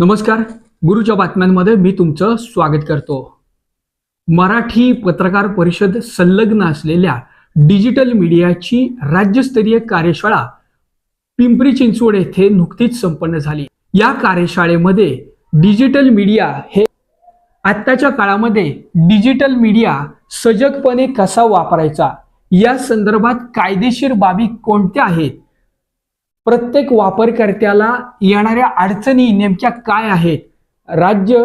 नमस्कार. गुरुच्या बातम्यांमध्ये मी तुमचं स्वागत करतो. मराठी पत्रकार परिषद संलग्न असलेल्या डिजिटल मीडियाची राज्यस्तरीय कार्यशाळा पिंपरी चिंचवड येथे नुकतीच संपन्न झाली. या कार्यशाळेमध्ये डिजिटल मीडिया हे आत्ताच्या काळामध्ये डिजिटल मीडिया सजगपणे कसा वापरायचा या संदर्भात कायदेशीर बाबी कोणत्या आहेत प्रत्येक वापरकर्त्याला येणाऱ्या अडचणी नेमक्या काय आहेत? राज्य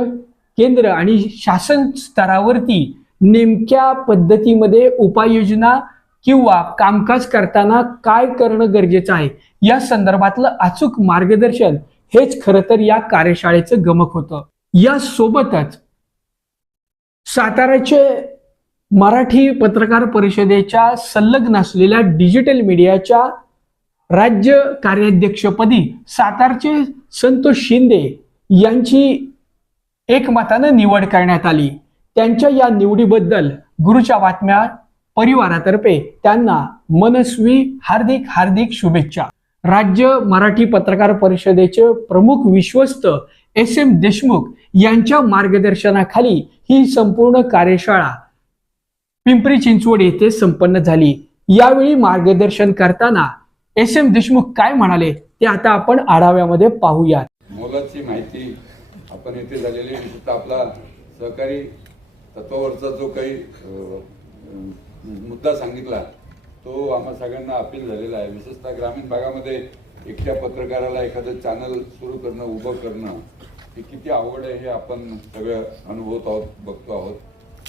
केंद्र आणि शासन स्तरावरती नेमक्या पद्धतीमध्ये उपाययोजना किंवा कामकाज करताना काय करणं गरजेचं आहे? या संदर्भातलं अचूक मार्गदर्शन हेच खरं तर या कार्यशाळेचं गमक होतं. या सोबतच साताऱ्याचे मराठी पत्रकार परिषदेच्या संलग्न असलेल्या डिजिटल मीडियाच्या राज्य कार्याध्यक्षपदी सातारचे संतोष शिंदे यांची एकमतानं निवड करण्यात आली. त्यांच्या या निवडीबद्दल गुरुच्या बातम्या परिवारातर्फे त्यांना मनस्वी हार्दिक हार्दिक शुभेच्छा. राज्य मराठी पत्रकार परिषदेचे प्रमुख विश्वस्त एस एम देशमुख यांच्या मार्गदर्शनाखाली ही संपूर्ण कार्यशाळा पिंपरी चिंचवड येथे संपन्न झाली. यावेळी मार्गदर्शन करताना एस एम देशमुख काय म्हणाले ते आता आपण आढाव्यामध्ये पाहूयात. मोलाची माहिती आपण येथे झालेली विशेषतः आपला सहकारी तत्वावरचा जो काही मुद्दा सांगितला तो आम्हा सगळ्यांना अपील झालेला आहे. विशेषतः ग्रामीण भागामध्ये एकट्या पत्रकाराला एखादं चॅनल सुरू करणं उभं करणं हे किती आवड आहे हे आपण सगळं अनुभवत आहोत बघतो आहोत.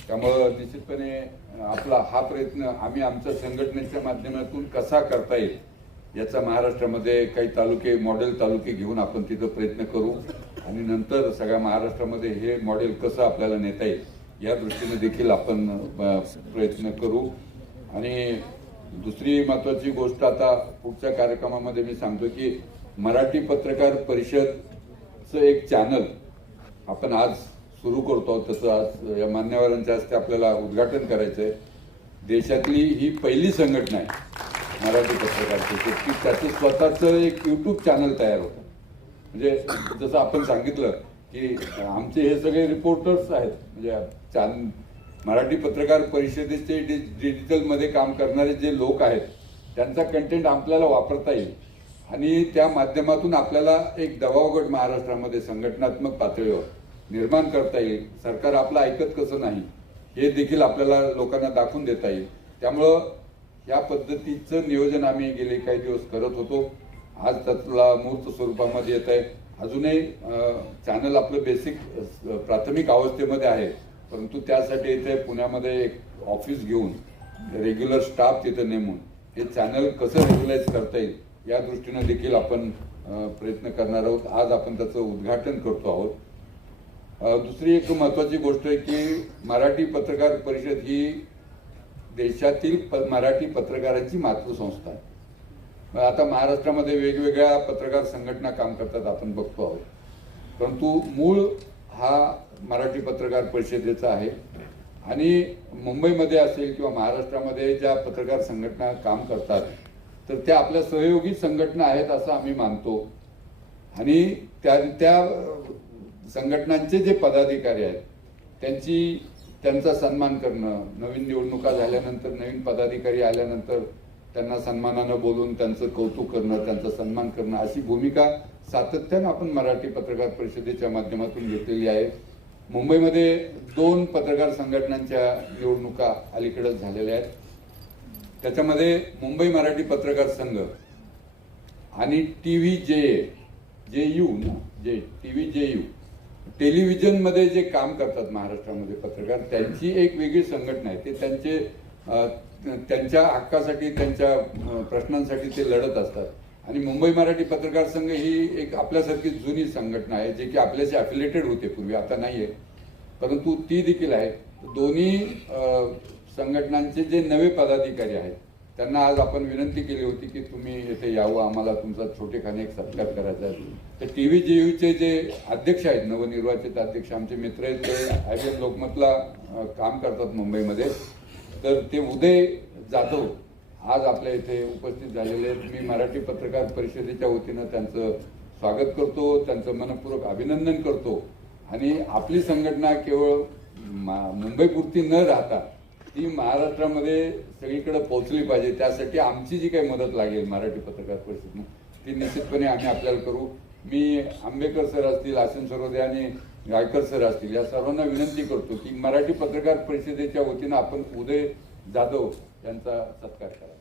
त्यामुळं निश्चितपणे आपला हा प्रयत्न आम्ही आमच्या संघटनेच्या माध्यमातून कसा करता येईल याचा महाराष्ट्रामध्ये काही तालुके मॉडेल तालुके घेऊन आपण तिथं प्रयत्न करू. आणि नंतर सगळ्या महाराष्ट्रामध्ये हे मॉडेल कसं आपल्याला नेता येईल या दृष्टीने देखील आपण प्रयत्न करू. आणि दुसरी महत्वाची गोष्ट आता पुढच्या कार्यक्रमामध्ये मी सांगतो की मराठी पत्रकार परिषदचं एक चॅनल आपण आज सुरू करतो. तसं आज या मान्यवरांच्या हस्ते आपल्याला उद्घाटन करायचं आहे देशातली ही पहिली संघटना आहे. मराठी पत्रकार की त्याचं स्वतःचं एक यूट्यूब चॅनल तयार होतं. म्हणजे जसं आपण सांगितलं की आमचे हे सगळे रिपोर्टर्स आहेत. म्हणजे चॅन मराठी पत्रकार परिषदेचे डि डिजिटलमध्ये काम करणारे जे लोक आहेत त्यांचा कंटेंट आपल्याला वापरता येईल. आणि त्या माध्यमातून आपल्याला एक दबावगट महाराष्ट्रामध्ये संघटनात्मक पातळीवर निर्माण करता येईल. सरकार आपलं ऐकत कसं नाही हे देखील आपल्याला लोकांना दाखवून देता येईल. त्यामुळं या पद्धतीचं नियोजन आम्ही गेले काही दिवस करत होतो. आज त्यातला मूर्त स्वरूपामध्ये येत आहे. अजूनही चॅनल आपलं बेसिक प्राथमिक अवस्थेमध्ये आहे. परंतु त्यासाठी इथे पुण्यामध्ये एक ऑफिस घेऊन रेग्युलर स्टाफ तिथं नेमून हे चॅनल कसं रेग्युलाइज करता येईल या दृष्टीनं देखील आपण प्रयत्न करणार आहोत. आज आपण त्याचं उद्घाटन करतो आहोत. दुसरी एक महत्वाची गोष्ट आहे की मराठी पत्रकार परिषद ही देशातील प- मराठी पत्रकारांची मातृसंस्था आहे. आता महाराष्ट्रामध्ये वेगवेगळ्या पत्रकार संघटना काम करतात आपण बघतो आहोत. परंतु मूळ हा मराठी पत्रकार परिषदेचा आहे. आणि मुंबईमध्ये असेल किंवा महाराष्ट्रामध्ये ज्या पत्रकार संघटना काम करतात तर त्या आपल्या सहयोगी संघटना आहेत असं आम्ही मानतो. आणि त्या त्या संघटनांचे जे पदाधिकारी आहेत त्यांची त्यांचा सन्मान करणं नवीन निवडणुका झाल्यानंतर नवीन पदाधिकारी आल्यानंतर त्यांना सन्मानानं बोलून त्यांचं कौतुक करणं त्यांचा सन्मान करणं अशी भूमिका सातत्यानं आपण मराठी पत्रकार परिषदेच्या माध्यमातून घेतलेली आहे. मुंबईमध्ये दोन पत्रकार संघटनांच्या निवडणुका अलीकडेच झालेल्या आहेत. त्याच्यामध्ये मुंबई मराठी पत्रकार संघ आणि टी व्ही जे जे यू ना J T V J U टेलिव्हिजनमध्ये जे काम करतात महाराष्ट्रामध्ये पत्रकार त्यांची एक वेगळी संघटना आहे. ते त्यांचे त्यांच्या हक्कासाठी त्यांच्या प्रश्नांसाठी ते लढत असतात. आणि मुंबई मराठी पत्रकार संघ ही एक आपल्यासारखी जुनी संघटना आहे जे की आपल्याशी अफिलेटेड होते पूर्वी आता नाही आहे परंतु ती देखील आहे. दोन्ही संघटनांचे जे नवे पदाधिकारी आहेत त्यांना आज आपण विनंती केली होती की तुम्ही येथे यावं आम्हाला तुमचा छोटेखाने एक सत्कार करायचा आहे. तर टी व्ही जे यूचे जे अध्यक्ष आहेत नवनिर्वाचित अध्यक्ष आमचे मित्र आहेत ते आय बी एम लोकमतला काम करतात मुंबईमध्ये. तर ते उदय जाधव आज आपल्या इथे उपस्थित झालेले आहेत. मी मराठी पत्रकार परिषदेच्या वतीनं त्यांचं स्वागत करतो त्यांचं मनपूर्वक अभिनंदन करतो. आणि आपली संघटना केवळ मा- मुंबईपुरती न राहता ती महाराष्ट्रामध्ये सगळीकडे पोहोचली पाहिजे. त्यासाठी आमची जी काही मदत लागेल मराठी पत्रकार परिषदेनं ती निश्चितपणे आम्ही आपल्याला करू. मी आंबेकर सर असतील आसन सरोदे आणि गायकर सर असतील या सर्वांना विनंती करतो की मराठी पत्रकार परिषदेच्या वतीनं आपण उदय जाधव यांचा सत्कार करा.